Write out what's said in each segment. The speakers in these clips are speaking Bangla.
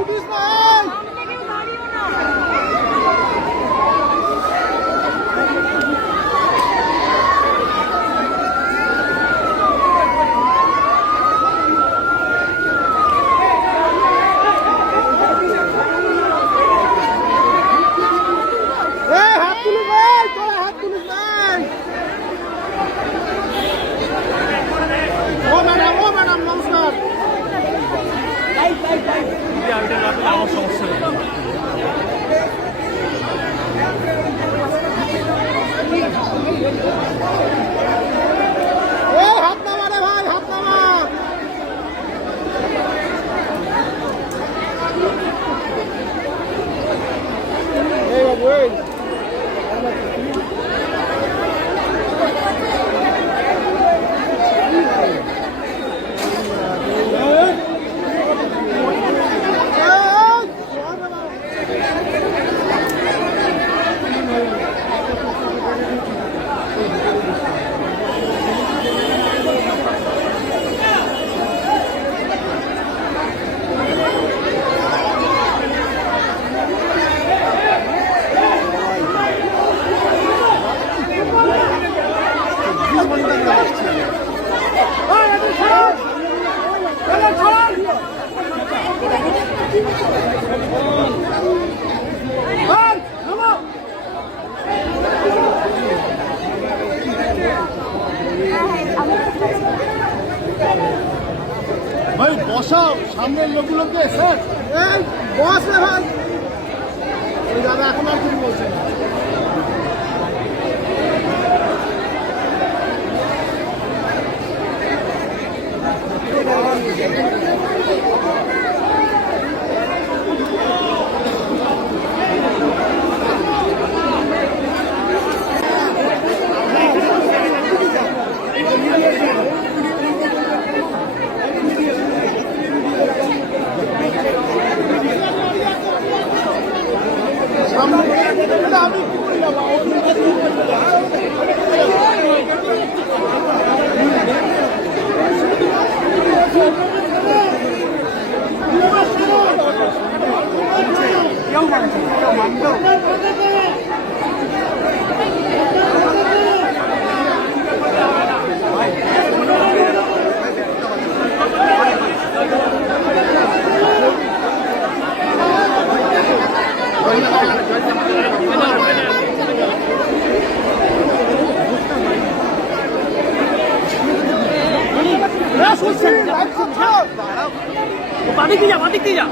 উঠিস না এই। আমার সমস্যা নেই। হাত নামা রে ভাই, হাত নামা। এই বাবু এই ভাই বসাও সামনের লোকগুলোকে। স্যার এই বস রে ভাই। ওই দাদা এখন আর কিছু বলছে না। আমি কি করি বাবা বাদিক দিয়ে যা, বাদিক দিয়ে যা।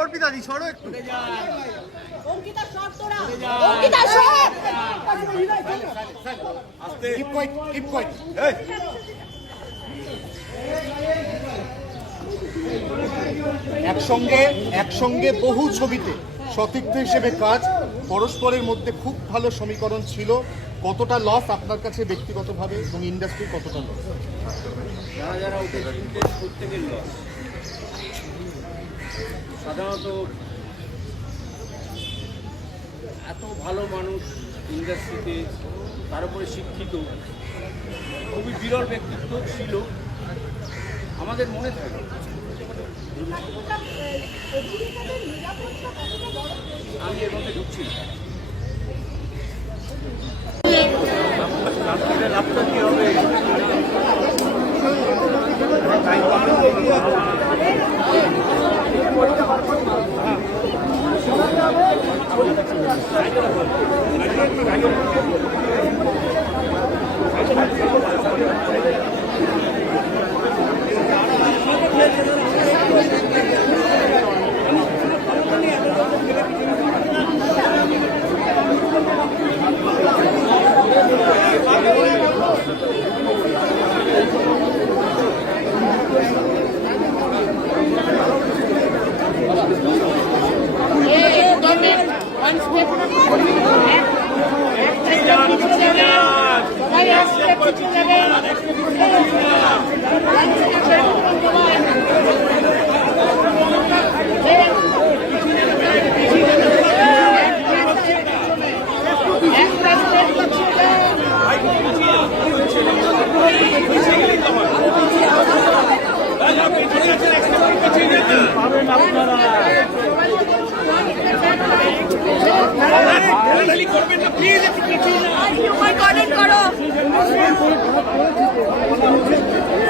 অর্পিতাদি সরো একটু। অঙ্কিতা শট তোরা, Ankita shot. Keep quiet, keep quiet. একসঙ্গে বহু ছবিতে সতীর্থ হিসেবে কাজ, পরস্পরের মধ্যে খুব ভালো সমীকরণ ছিল। কতটা লস আপনার কাছে ব্যক্তিগতভাবে এবং ইন্ডাস্ট্রি কতটা লস? যারা যারা উঠেছেন প্রত্যেকের লস। সাধারণত এত ভালো মানুষ ইন্ডাস্ট্রিতে, তার উপরে শিক্ষিত, খুবই বিরল ব্যক্তিত্ব ছিল, আমাদের মনে থাকে। আমি এর মধ্যে ঢুকছি না। লাভটা কি হবে?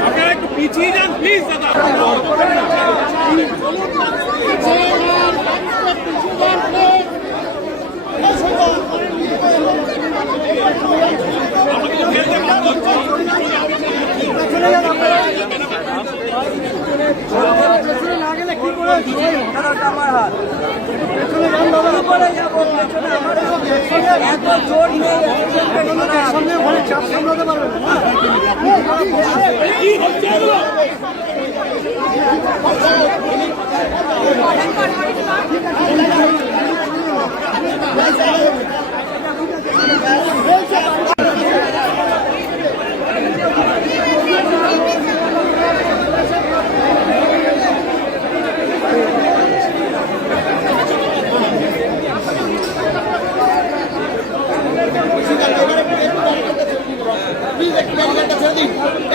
আপনারা একটু পিছিয়ে যান প্লিজ দাদা। এত জোর নেই চাপ সামলাতে পারবে না।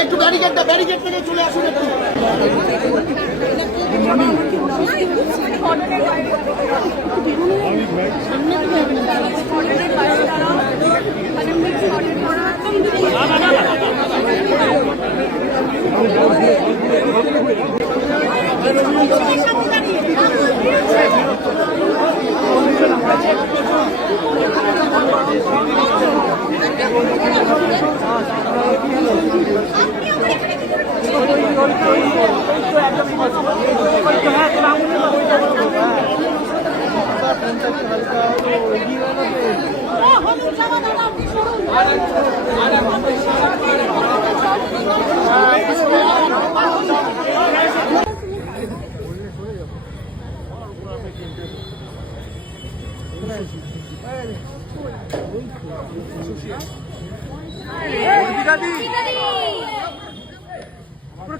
একটু ব্যারিকেড থেকে চলে আসুন একটু।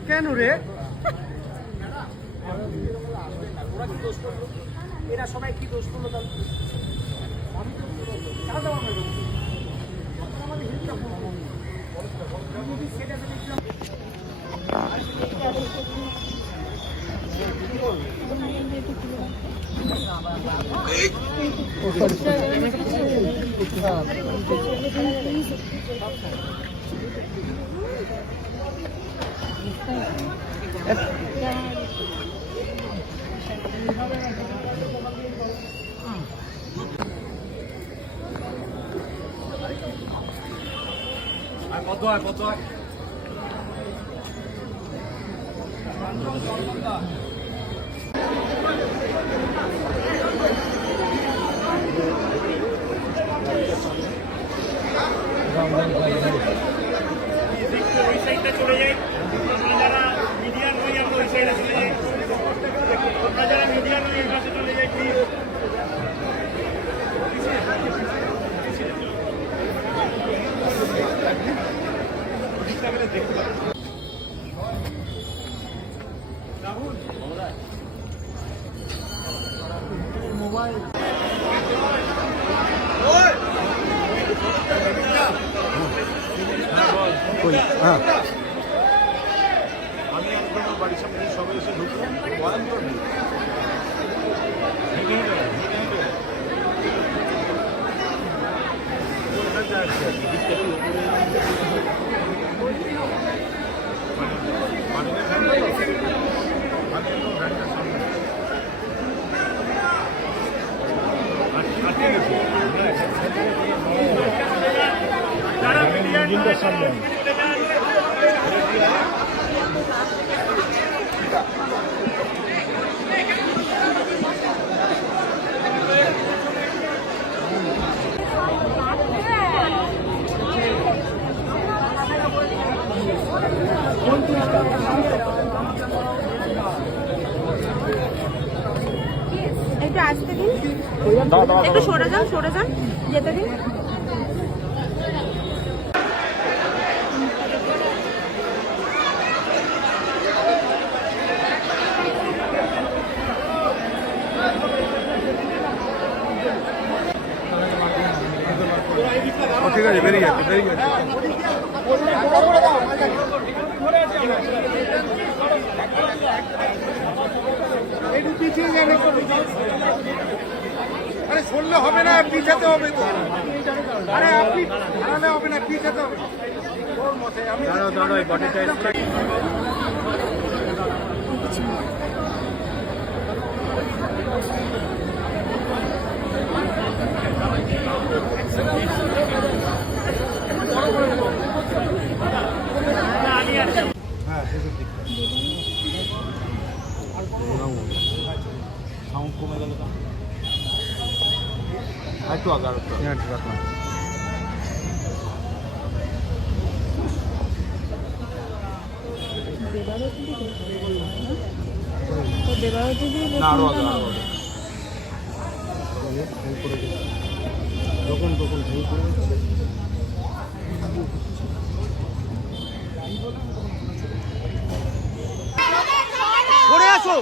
কেন রে এরা সবাই কি দোষ করলো? আমি একদম বাড়ির সামনে সবাই এসে ঢুকলাম বলেন তো দিন, একটু সরে যান যেতে দিন। ঠিক আছে, বেরিয়ে যাচ্ছে। আরে শুনলে হবে না, পিছাতে হবে তো। আরে আপনি দাঁড়ালে হবে না, পিছাতে হবে। দাঁড়াও, বডি টাইট। সাউন্ড কমে গেল তো একটু আগে রাখলাম। না আরো আগে তখন ভুল করে সরে আসো।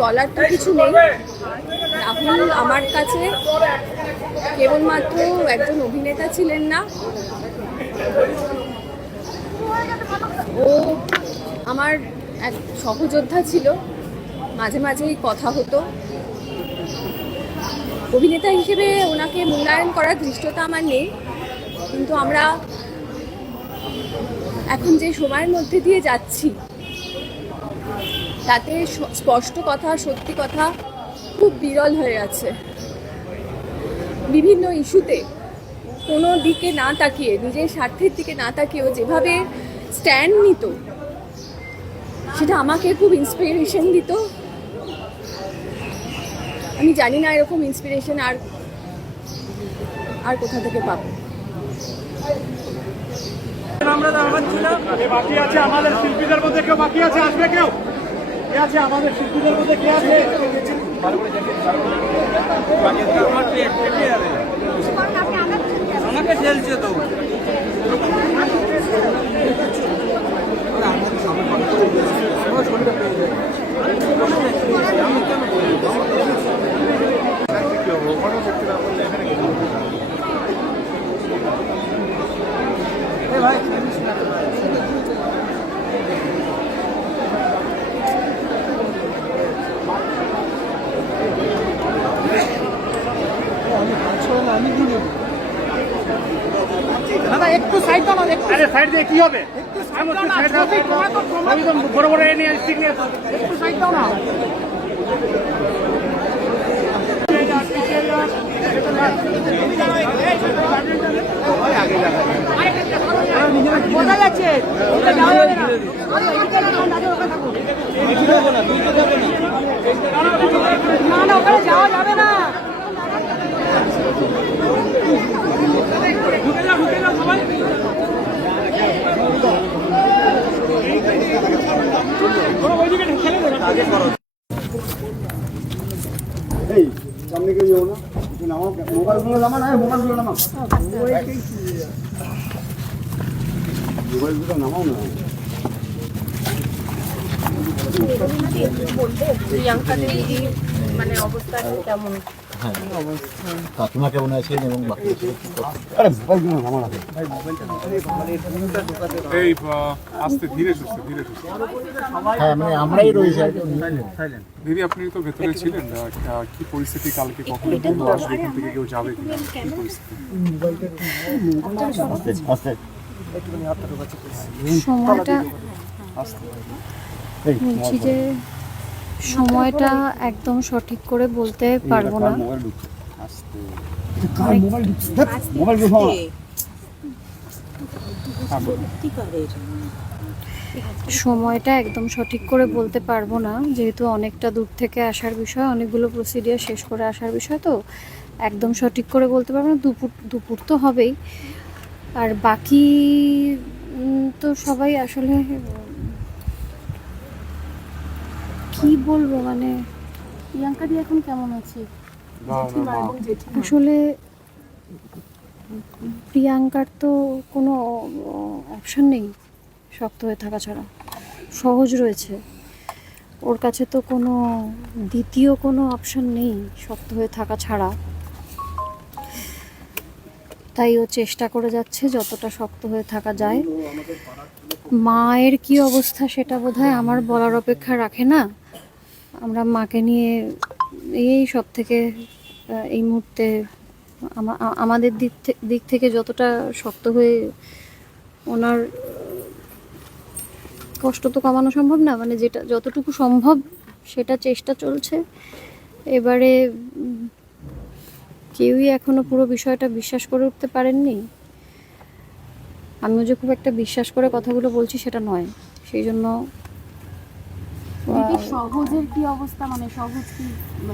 বলার তো কিছু নেই। রাহুল আমার কাছে কেবলমাত্র একজন অভিনেতা ছিলেন না, ও আমার এক সহযোদ্ধা ছিল। মাঝে মাঝেই কথা হতো। অভিনেতা হিসেবে ওনাকে মূল্যায়ন করার দৃষ্টতা আমার নেই, কিন্তু আমরা এখন যে সময়ের মধ্যে দিয়ে যাচ্ছি তাতে স্পষ্ট কথা, সত্যি কথা খুব বিরল হয়ে আছে। বিভিন্ন ইস্যুতে কোনো দিকে না তাকিয়ে, নিজের স্বার্থের দিকে না তাকিয়েও যেভাবে স্ট্যান্ড নিত, সেটা আমাকে খুব ইন্সপিরেশন দিত। আমি জানি না এরকম ইন্সপিরেশন আর কোথা থেকে পাবো। আমরা দাঁড়াচ্ছিলাম। বাকি আছে আমাদের শিল্পীদের মধ্যে কেউ বাকি আছে, আসবে কেউ? কে আছে আমাদের শিল্পীদের মধ্যে, কে আছে? আমাকে ঠেলছে তো। ওখানেও দেখতে না বললে এখানে ভাই দাদা একটু সাইড দাও না। আরে সাইড দিয়ে কি হবে? আমি তো বড় বড় এনে স্টিক নিয়ে একটু সাইড দাও না। বোঝা যাচ্ছে যাওয়া যাবে না, না ওখানে যাওয়া যাবে না। এই সামনে কেউ যাবো না, নামাও, মোবাইলগুলো নামা না, মোবাইলগুলো নামাও, মোবাইলগুলো নামাও না। বলতে প্রিয়াঙ্কাদের মানে অবস্থা কেমন? কাকিমা কেমন আছেন এবং বাকি আরে মোবাইলগুলো আমার হাতে এই আস্তে ধীরে সুস্থে ধীরে সুস্থে। হ্যাঁ মানে আমরাই রয়েছি আর কি। দিদি আপনি তো ভেতরে ছিলেন, কি পরিস্থিতি কালকে কখন কেউ আসবে, এখান থেকে কেউ যাবে কিনা, কি পরিস্থিতি? আস্তে সময়টা বলছি যে সময়টা একদম সঠিক করে বলতে পারবো না। মোবাইল ঢুকছে আস্তে কার মোবাইল ঢুকছে মোবাইল কে ফোন সময়টা একদম সঠিক করে বলতে পারবো না, যেহেতু অনেকটা দূর থেকে আসার বিষয়, অনেকগুলো প্রসিডিওর শেষ করে আসার বিষয়, তো একদম সঠিক করে বলতে পারবো না। দুপুর তো হবেই। আর বাকি তো সবাই আসলে কি বলবো, মানে প্রিয়াঙ্কা দি এখন কেমন আছে আসলে প্রিয়াঙ্কার তো কোনো অপশন নেই শক্ত হয়ে থাকা ছাড়া, সহজ রয়েছে ওর কাছে, তো কোনো দ্বিতীয় কোনো অপশন নেই শক্ত হয়ে থাকা ছাড়া। তাই ও চেষ্টা করে যাচ্ছে যতটা শক্ত হয়ে থাকা যায়। মায়ের কি অবস্থা সেটা বোধহয় আমার বলার অপেক্ষা রাখে না। আমরা মাকে নিয়ে এই সব থেকে এই মুহূর্তে আমাদের দিক থেকে যতটা শক্ত হয়ে, ওনার কষ্ট তো কমানো সম্ভব না, মানে যেটা যতটুকু সম্ভব সেটা চেষ্টা চলছে। এবারে কেউই এখনো পুরো বিষয়টা বিশ্বাস করে উঠতে পারেননি। আমিও যে খুব একটা বিশ্বাস করে কথাগুলো বলছি সেটা নয়, সেই জন্য সহজের কি অবস্থা, মানে সহজ কি?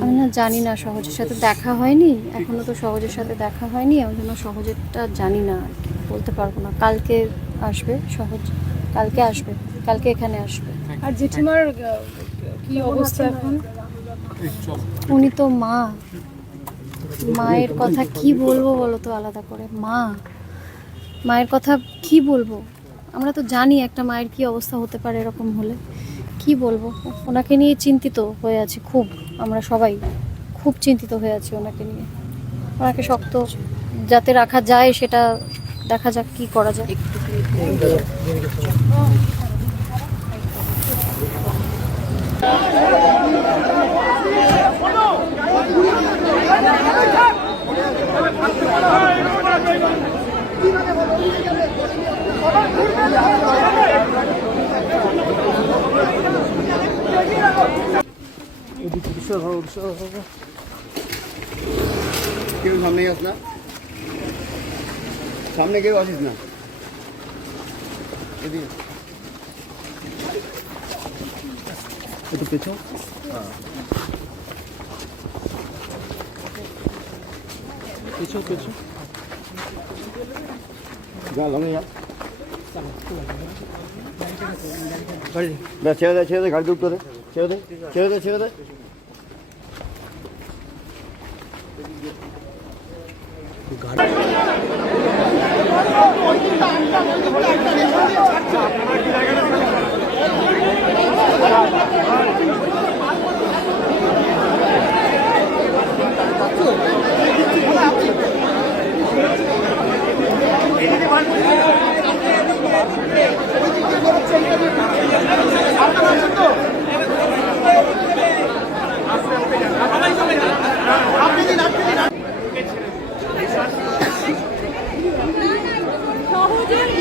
আমি না জানি না, সহজের সাথে দেখা হয়নি এখনো, তো সহজের সাথে দেখা হয়নি, ওই জন্য সহজেরটা জানি না, বলতে পারবো না। কালকে আসবে সহজ, কালকে এখানে আসবে। আর জেঠিমার কি অবস্থা এখন? উনি তো মায়ের কথা কি বলবো বলো তো আলাদা করে? মায়ের কথা কি বলবো? আমরা তো জানি একটা মায়ের কি অবস্থা হতে পারে এরকম হলে, কি বলবো? ওনাকে নিয়ে চিন্তিত হয়ে আছি খুব, আমরা সবাই খুব চিন্তিত হয়ে আছি ওনাকে নিয়ে। ওনাকে শক্ত যাতে রাখা যায় সেটা দেখা যাক কি করা যায়। কেউ সামনে আস না, সামনে কেউ আসিস না, একটু পেছো যা লঙে যা, ছেড়ে দে গাড়ি উঠতে দে, ছেড়ে দে।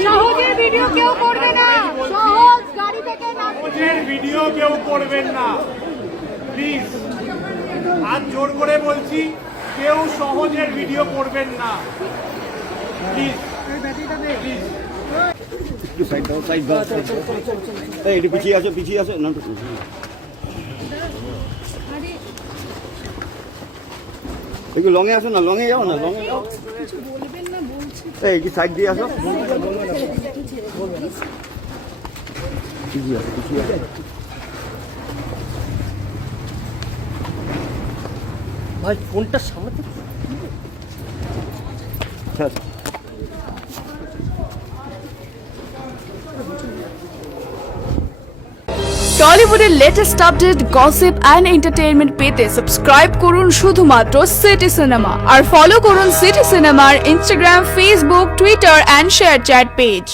সহজের ভিডিও কেউ করবে না, সহজ গাড়ি থেকে সহজের ভিডিও কেউ করবেন না প্লিজ, হাত জোর করে বলছি, কেউ সহজের ভিডিও করবেন না প্লিজ। একটু সাইড দাও, এই একটু পিছিয়ে আসো না, একটু লঙে আসো না, লঙে যাও না, লঙে যাও, এই কি সাইড দিয়ে আসো, পিছিয়ে আসো। ভাই ফোনটা সামনে টলিউডের latest update, gossip and entertainment পেতে সাবস্ক্রাইব করুন শুধুমাত্র সিটি সিনেমা আর ফলো করুন সিটি সিনেমার Instagram, Facebook, Twitter and share chat page.